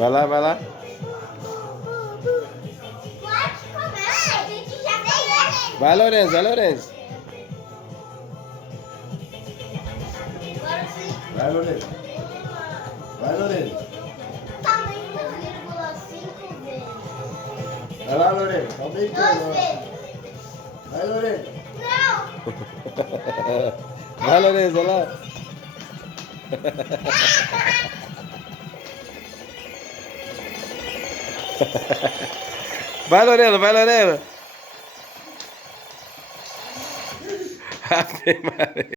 Vai lá, vai lá. Pode comer. A gente já tem. Vai, Lourenço, vai, Lourenço. Agora sim. Vai, Lourenço. Vai, Lourenço. Tamanho 1,5 vezes. Vai lá, Lourenço. Tá bem 2 vezes. Vai, Lourenço. Não. Vai, Lourenço, vai lá. Vai, Lorena, vai, Lorena. Ave Maria.